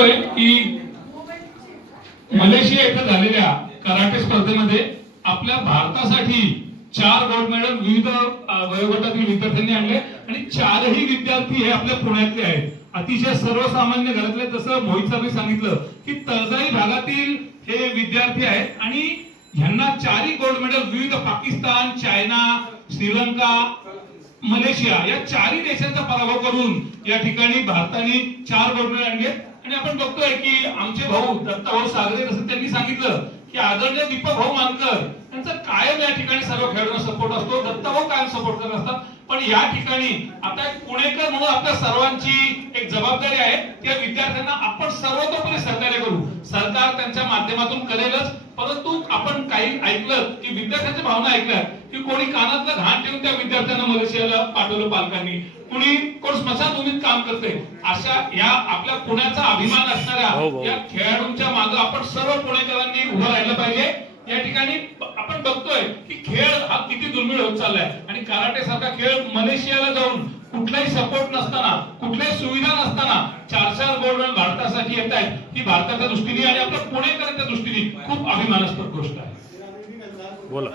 बघतोय की मलेशिया येथे झालेल्या कराटे स्पर्धेमध्ये आपल्या भारतासाठी चार गोल्ड मेडल विविध वयोगटातील विद्यार्थ्यांनी आणले आणि चारही विद्यार्थी हे आपल्या पुण्यातले आहेत. अतिशय सर्वसामान्य घरातले जसं मोहित सरांनी सांगितलं की तळजाई भागातील हे विद्यार्थी आहेत आणि ह्यांना चारही गोल्ड मेडल विविध पाकिस्तान चायना श्रीलंका मलेशिया या चारही देशांचा पराभव करून या ठिकाणी भारताने चार गोल्ड मेडल आणले. आणि आपण बघतोय की आमचे भाऊ दत्ता भाऊ सागरे जसं त्यांनी सांगितलं की आदरणीय दीपक भाऊ मानकर त्यांचा कायम या ठिकाणी सर्व खेळाडूंना सपोर्ट असतो. दत्ता भाऊ कायम सपोर्ट करत असतात. पण या ठिकाणी आता एक पुणेकर म्हणून आपल्या सर्वांची एक जबाबदारी आहे. त्या विद्यार्थ्यांना आपण सर्वतोपरी सरकार त्यांच्या माध्यमातून करेलच. परंतु आपण काही ऐकलं की विद्यार्थ्यांच्या भावना ऐकल्या की कोणी कानातलं घाण ठेवून त्या विद्यार्थ्यांना मलेशियाला पाठवलं पालकांनी. कुणी कोण स्मशानभूमीत काम करते अशा या आपल्या पुण्याचा अभिमान हो, असणाऱ्या हो. या खेळाडूंच्या मागे आपण सर्व पुणेकरांनी उभं राहिलं पाहिजे. या ठिकाणी आपण बघतोय की खेळ हा किती दुर्मिळ होत चाललाय. आणि कराटे सारखा खेळ मलेशियाला जाऊन कुठलाही सपोर्ट नसताना कुठल्याही सुविधा नसताना चार चार गोल्ड मेडल भारतासाठी येत आहेत. ही भारताच्या दृष्टीने आणि आपल्या पुणेकरांच्या दृष्टीने खूप अभिमानास्पद गोष्ट आहे. बोला.